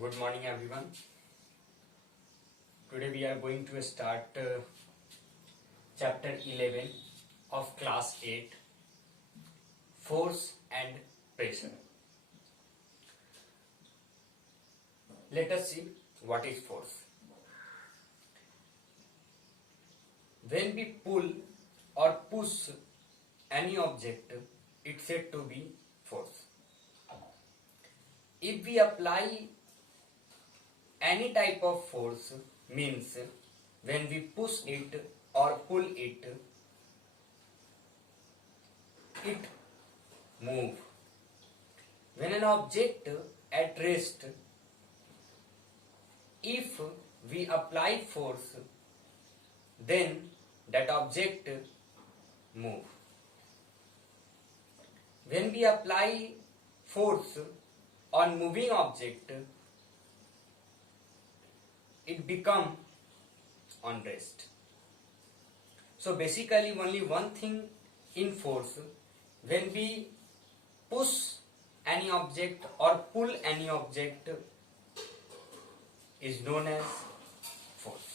Good morning everyone. Today we are going to start chapter 11 of class 8, force and pressure. Let us see what is force. When we pull or push any object, it's said to be force. If we apply any type of force, means when we push it or pull it, it move. When an object at rest, if we apply force, then that object move. When we apply force on moving object, it become on rest. So basically only one thing in force, when we push any object or pull any object, is known as force.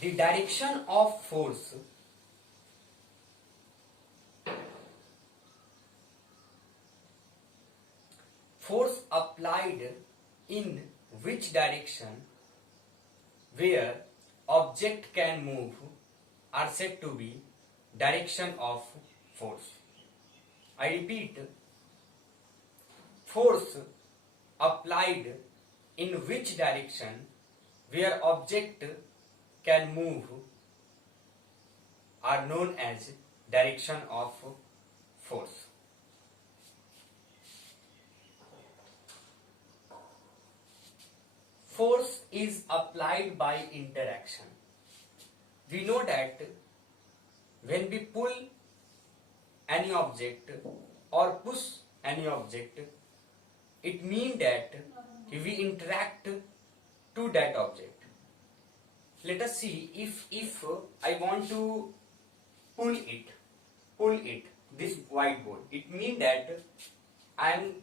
The direction of force applied in which direction where object can move are said to be direction of force. I repeat, force applied in which direction where object can move are known as direction of force. Force is applied by interaction. We know that when we pull any object or push any object, it means that we interact to that object. Let us see if I want to pull it, this whiteboard, it means that I am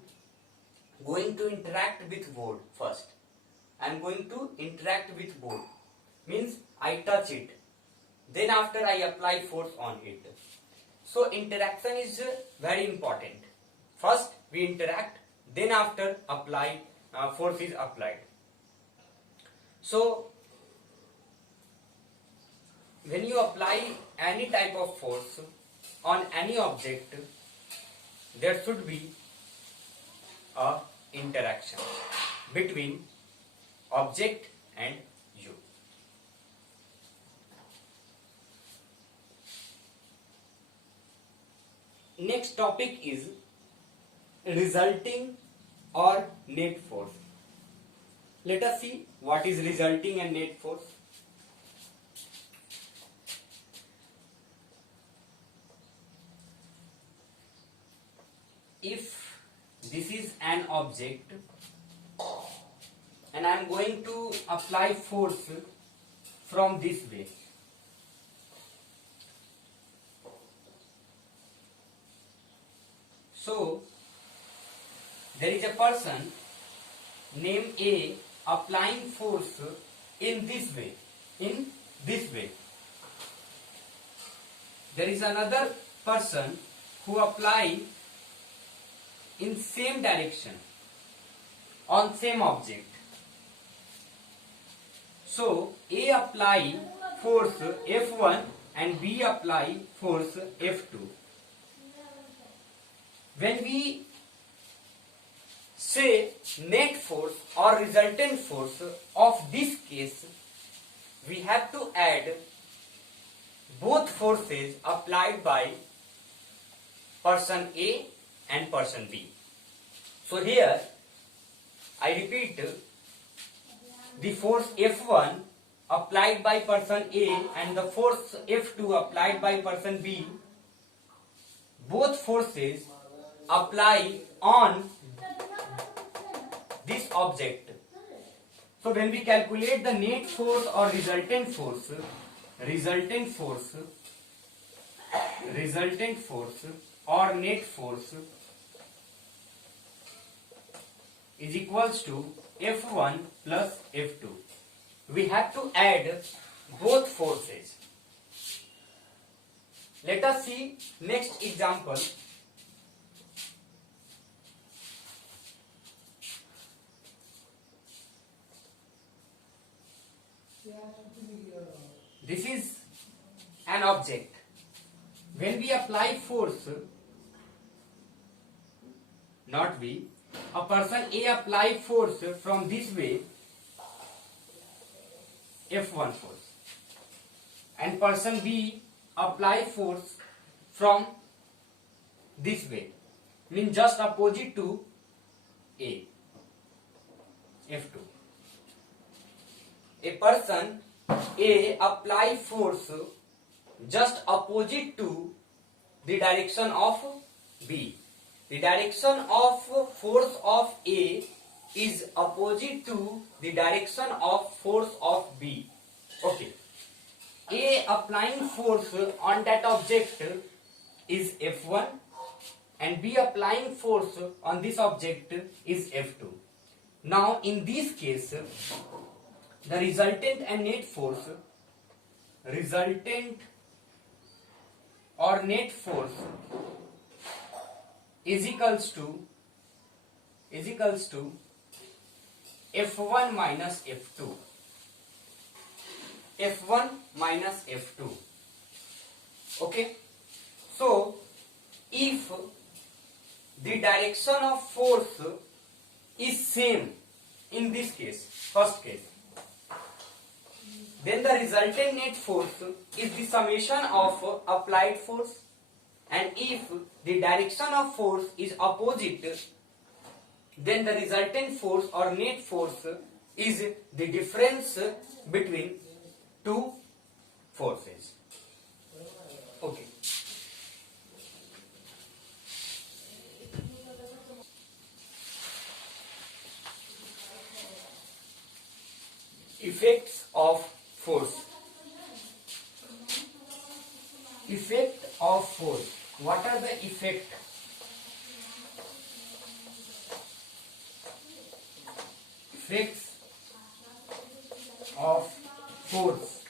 going to interact with board first. I am going to interact with board, means I touch it, then after I apply force on it. So interaction is very important. First we interact, then after apply force is applied. So when you apply any type of force on any object, there should be a interaction between object and you. Next topic is resulting or net force. Let us see what is resulting and net force. If this is an object and I am going to apply force from this way, so there is a person named A applying force in this way, There is another person who apply in same direction on same object. So A apply force F1 and B apply force F2. When we say net force or resultant force of this case, we have to add both forces applied by person A and person B. So here I repeat, the force F1 applied by person A and the force F2 applied by person B, both forces apply on this object. So when we calculate the net force or resultant force or net force, is equals to F1 plus F2. We have to add both forces. Let us see next example. This is an object. When we apply force, not we, a person A apply force from this way, F1 force, and person B apply force from this way, means just opposite to A, F2. A person A apply force just opposite to the direction of B. The direction of force of A is opposite to the direction of force of B. Okay. A applying force on that object is F1 and B applying force on this object is F2. Now in this case, the resultant and net force, is equals to F1 minus F2. F1 minus F2. Okay. So if the direction of force is same in this case, first case, then the resultant net force is the summation of applied force, and if the direction of force is opposite, then the resultant force or net force is the difference between two forces. Okay. Effects of force. Effect of force. What are the effects? Effects of force.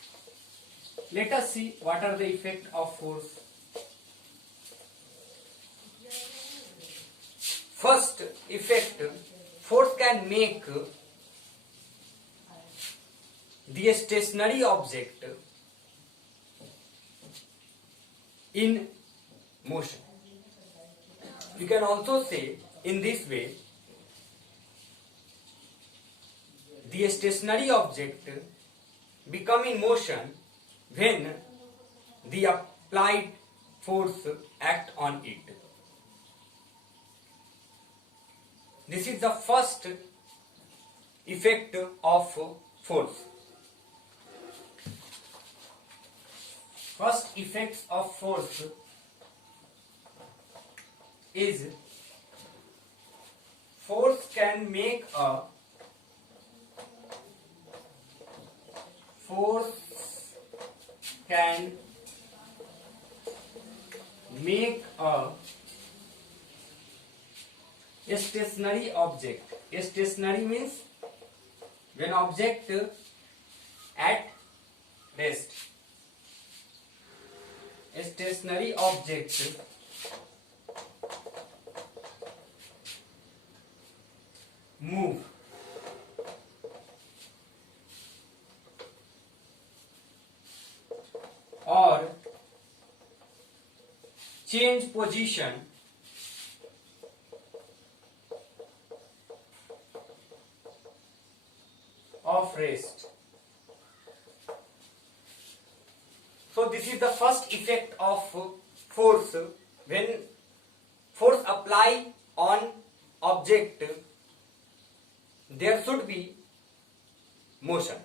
Let us see what are the effects of force. First effect, force can make the stationary object in motion. You can also say in this way, the stationary object become in motion when the applied force act on it. This is the first effect of force. First effects of force is force can make a stationary object. Stationary means when object at rest. A stationary object move or change position of rest. So this is the first effect of force. When force apply on object, there should be motion.